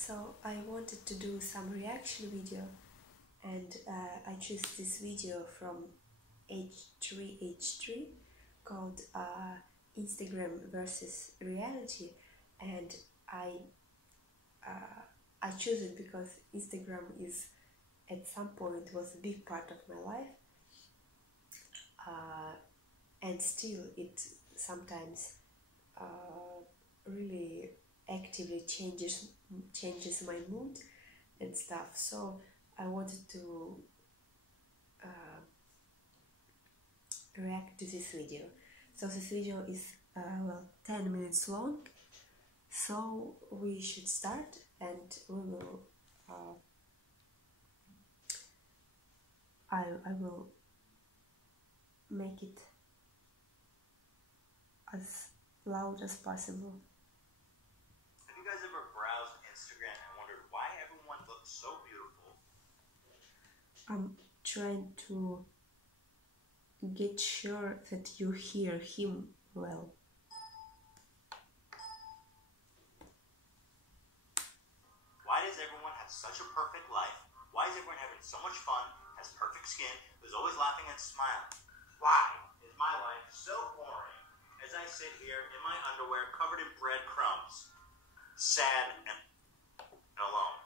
So I wanted to do some reaction video, and I chose this video from H3 called Instagram versus reality, and I chose it because Instagram is at some point was a big part of my life, and still it sometimes really actively changes my mood and stuff. So I wanted to react to this video. So this video is 10 minutes long, so we should start, and we will I will make it as loud as possible. Have you guys ever browsed Instagram and wondered why everyone looks so beautiful? I'm trying to get sure that you hear him well. Why does everyone have such a perfect life? Why is everyone having so much fun, has perfect skin, is always laughing and smiling? Why is my life so boring as I sit here in my underwear covered in breadcrumbs, sad and alone?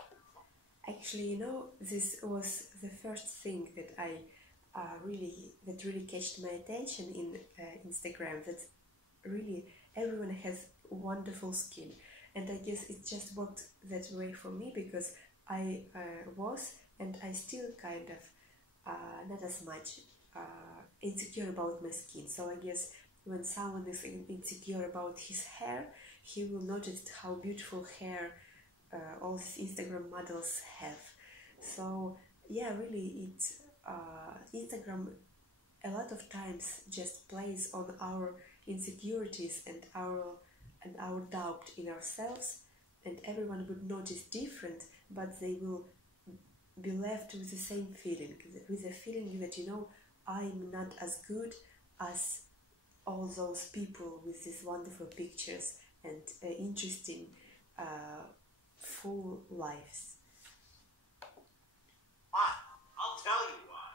Actually, you know, this was the first thing that really catched my attention in Instagram. That really everyone has wonderful skin, and I guess it just worked that way for me because I was, and I still kind of not as much insecure about my skin. So I guess when someone is insecure about his hair, he will notice how beautiful hair all these Instagram models have. So yeah, really, Instagram a lot of times just plays on our insecurities and our doubt in ourselves, and everyone would notice different, but they will be left with the same feeling, with the feeling that, you know, I'm not as good as all those people with these wonderful pictures and interesting full lives. Why? I'll tell you why.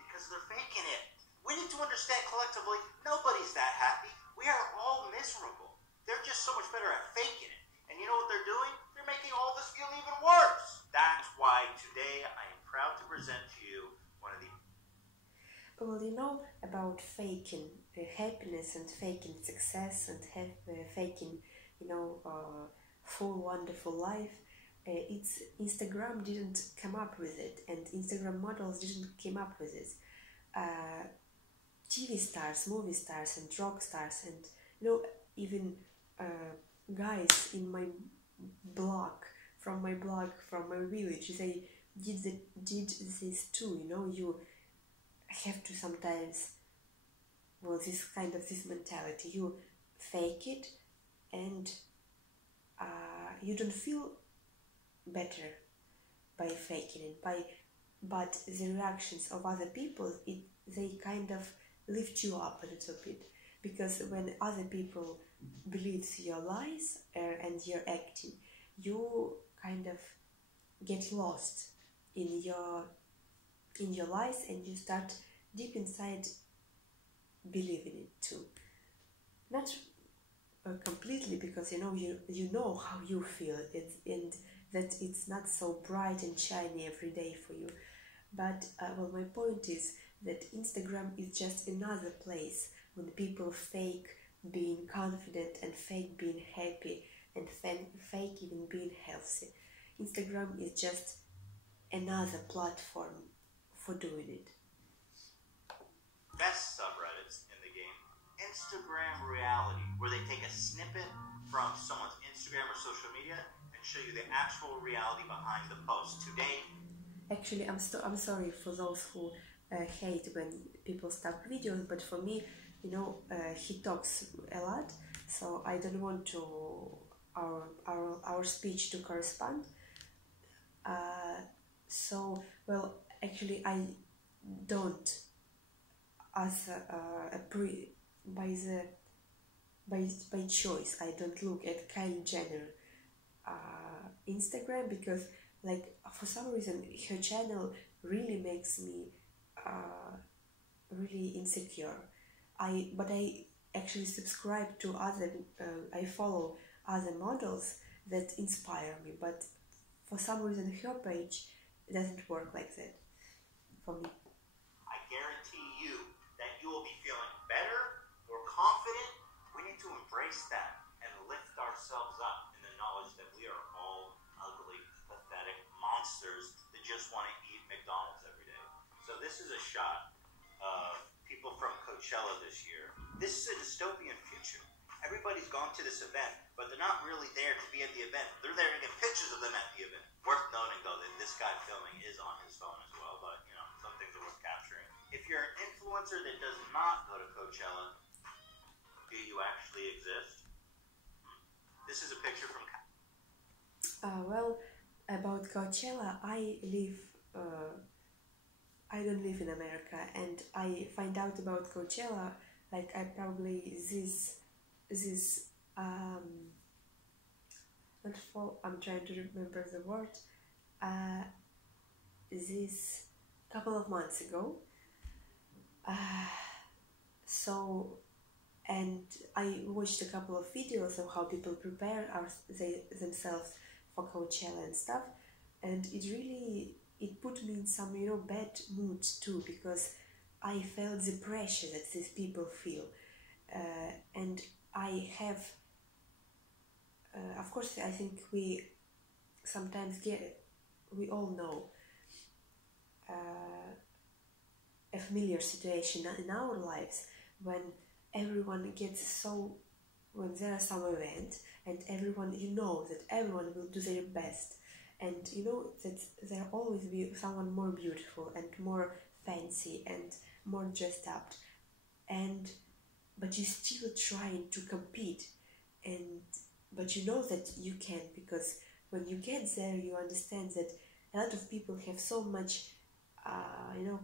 Because they're faking it. We need to understand collectively, nobody's that happy. We are all miserable. They're just so much better at faking it. And you know what they're doing? They're making all of us feel even worse. That's why today I am proud to present to you one of the... Well, you know about faking happiness and faking success and faking, you know, full wonderful life. It's Instagram didn't come up with it, and Instagram models didn't come up with it. TV stars, movie stars, and rock stars, and you know, even guys in my blog, from my village, they did this too. You know, you have to sometimes, well, this mentality. You fake it, and you don't feel better by faking it. But the reactions of other people, they kind of lift you up a little bit, because when other people believe your lies and your acting, you kind of get lost in your lies, and you start deep inside believing it too. Not completely, because you know how you feel it, and that it's not so bright and shiny every day for you. But well, my point is that Instagram is just another place when people fake being confident and fake being happy and fake even being healthy. Instagram is just another platform for doing it. Best subreddits in the game, Instagram reality, where they take a snippet from someone's Instagram or social media and show you the actual reality behind the post. Today, actually, I'm sorry for those who hate when people stop videos, but for me, you know, he talks a lot, so I don't want to our speech to correspond. So, well, actually, I don't, as by choice, I don't look at Kylie Jenner Instagram, because like for some reason her channel really makes me really insecure. But I actually subscribe to other, I follow other models that inspire me, but for some reason her page doesn't work like that for me. I guarantee you that you will be feeling better, more confident. We need to embrace that and lift ourselves up in the knowledge that we are all ugly, pathetic monsters that just want to eat McDonald's every day. So this is a shot of people from Coachella this year. This is a dystopian future. Everybody's gone to this event, but they're not really there to be at the event. They're there to get pictures of them at the event. Worth noting, though, that this guy filming is on his phone as well, but, you know, some things are worth capturing. If you're an influencer that does not go to Coachella, do you actually exist? This is a picture from... Well, about Coachella, I don't live in America, and I find out about Coachella like I probably not for, I'm trying to remember the word, this couple of months ago. So, and I watched a couple of videos of how people prepare themselves for Coachella and stuff, and it put me in some, bad mood too, because I felt the pressure that these people feel, and I have, of course, I think we all know a familiar situation in our lives when everyone gets so, when there are some event and everyone, that everyone will do their best, and that there always be someone more beautiful and more fancy and more dressed up, but you still trying to compete, but you know that you can't, because when you get there you understand that a lot of people have so much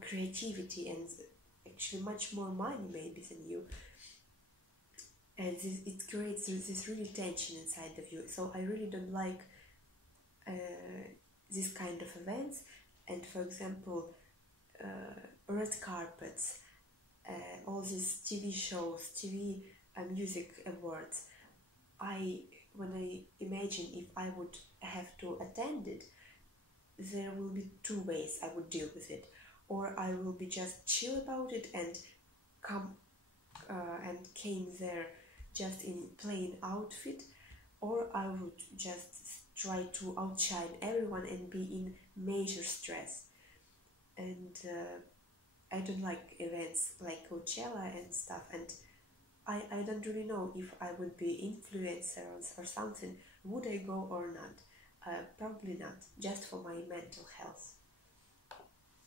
creativity and actually much more money maybe than you, and it creates this really tension inside of you. So I really don't like this kind of events. And for example, red carpets, all these TV shows, TV music awards, when I imagine if I would have to attend it, there will be two ways I would deal with it. Or I will be just chill about it and came there just in plain outfit, or I would just try to outshine everyone and be in major stress. And I don't like events like Coachella and stuff, and I don't really know if I would be influencers or something. Would I go or not? Probably not, just for my mental health.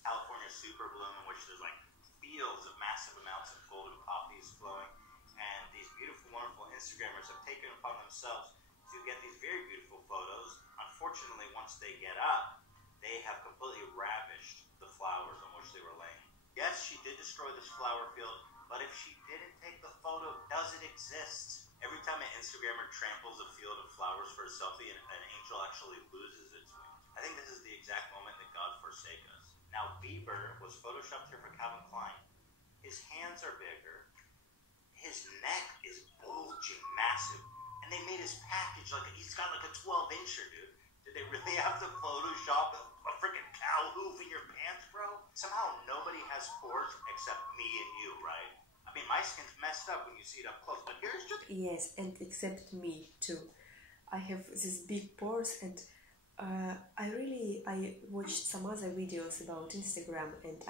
California super bloom, in which there's like fields of massive amounts of golden poppies flowing, and these beautiful, wonderful Instagrammers have taken upon themselves to get these very beautiful photos. Unfortunately, once they get up, they have completely ravished the flowers on which they were laying. Yes, she did destroy this flower field, but if she didn't take the photo, does it exist? Every time an Instagrammer tramples a field of flowers for a selfie, an angel actually loses its wings. I think this is the exact moment that God forsake us. Now, Bieber was photoshopped here for Calvin Klein. His hands are bigger. His neck is bulging, massive. And they made his package he's got like a 12-incher, dude. Did they really have to Photoshop a freaking cow hoof in your pants, bro? Somehow nobody has pores except me and you, right? I mean, my skin's messed up when you see it up close, but here's just... Yes, and except me too. I have these big pores, and I watched some other videos about Instagram, and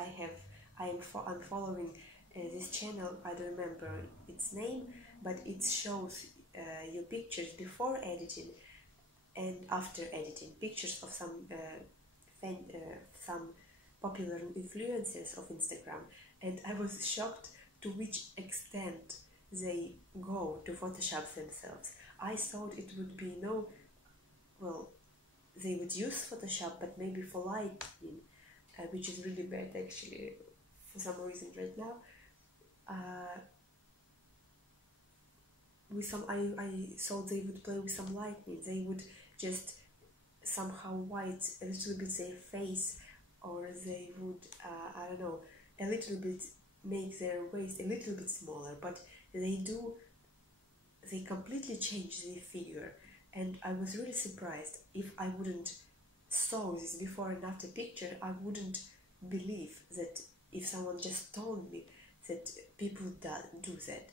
I'm following this channel. I don't remember its name, but it shows your pictures before editing and after editing, pictures of some popular influencers of Instagram, and I was shocked to which extent they go to Photoshop themselves. I thought it would be they would use Photoshop, but maybe for lighting, which is really bad actually for some reason right now. with some, I saw they would play with some lightning. They would just somehow white a little bit their face, or they would I don't know, a little bit make their waist a little bit smaller, but they completely change their figure. And I was really surprised. If I wouldn't saw this before and after picture, I wouldn't believe that if someone just told me that people do that.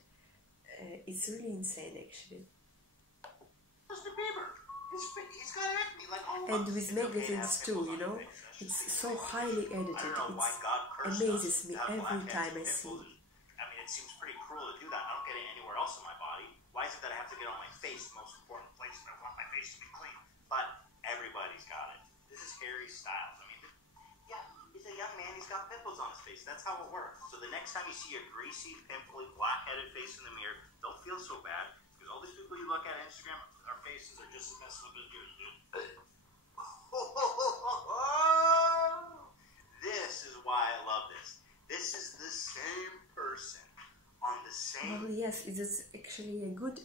It's really insane, actually. Mr. Bieber, he's got acne like all of And us. with It's okay to magazines have too, pimples you on your know, face. That's just it's being so lazy. highly I edited. don't know why It God cursed amazes us me to have every blackheads time and I see pimples. it. I mean, it seems pretty cruel to do that. I don't get it anywhere else in my body. Why is it that I have to get on my face, the most important place, and I want my face to be clean? But everybody's got it. This is Harry Styles. I mean, yeah, he's a young man. He's got pimples on his face. That's how it works. So the next time you see a greasy, pimply, black-headed face in the mirror, don't feel so bad, because all these people you look at on Instagram, their faces are just as messed up as yours, dude. This is why I love this. This is the same person on the same. Well, yes, it is actually a good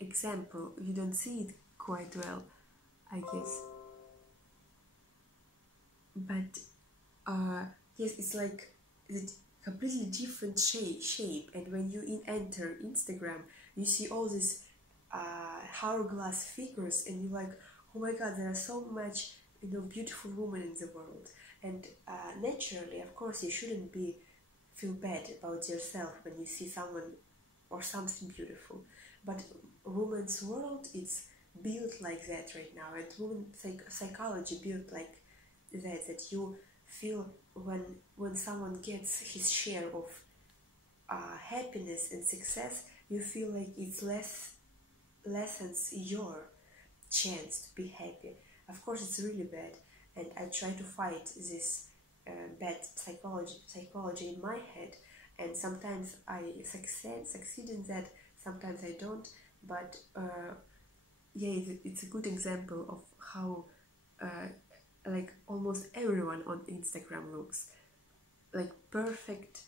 example. You don't see it quite well, I guess. But yes, it's like the completely different shape. And when you enter Instagram, you see all these hourglass figures, and you're like, oh my God, there are so much, you know, beautiful women in the world. And naturally, of course, you shouldn't feel bad about yourself when you see someone or something beautiful. But women's world, it's built like that right now, and women psychology built like that you feel when someone gets his share of happiness and success, you feel like it's lessens your chance to be happy. Of course, it's really bad, and I try to fight this bad psychology in my head, and sometimes I succeed in that, sometimes I don't. But yeah, it's a good example of how like almost everyone on Instagram looks like perfect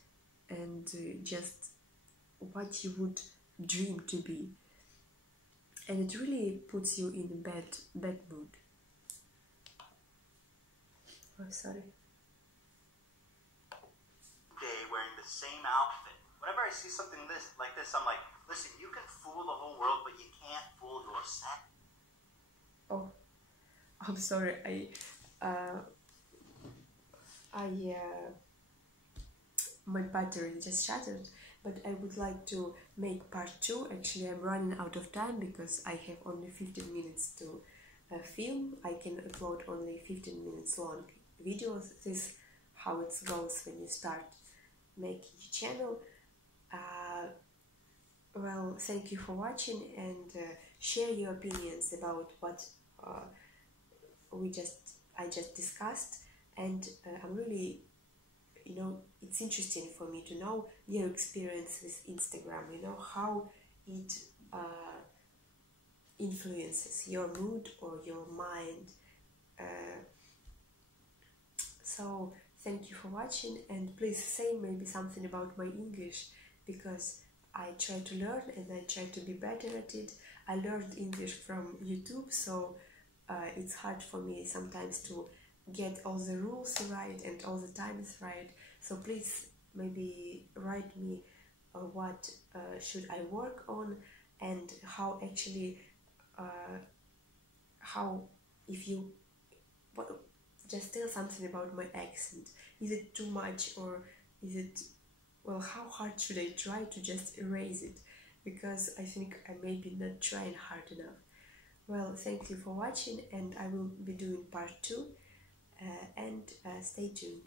and just what you would dream to be, and it really puts you in a bad mood. Oh, sorry. Day wearing the same outfit. Whenever I see something like this, I'm like, listen, you can fool the whole world, but you can't fool yourself. Oh, I'm sorry. My battery just shattered, but I would like to make part 2. Actually, I'm running out of time because I have only 15 minutes to film. I can upload only 15 minutes long videos. This is how it goes when you start making your channel. Well, thank you for watching, and share your opinions about what I just discussed. And I'm really, you know, it's interesting for me to know your experience with Instagram, you know, how it influences your mood or your mind. So thank you for watching, and please say maybe something about my English, because I try to learn and I try to be better at it. I learned English from YouTube, so it's hard for me sometimes to get all the rules right and all the times right. So please maybe write me what should I work on, and how actually just tell something about my accent. Is it too much, or is it, well, how hard should I try to just erase it? Because I think I may be not trying hard enough. Well, thank you for watching, and I will be doing part 2, and stay tuned.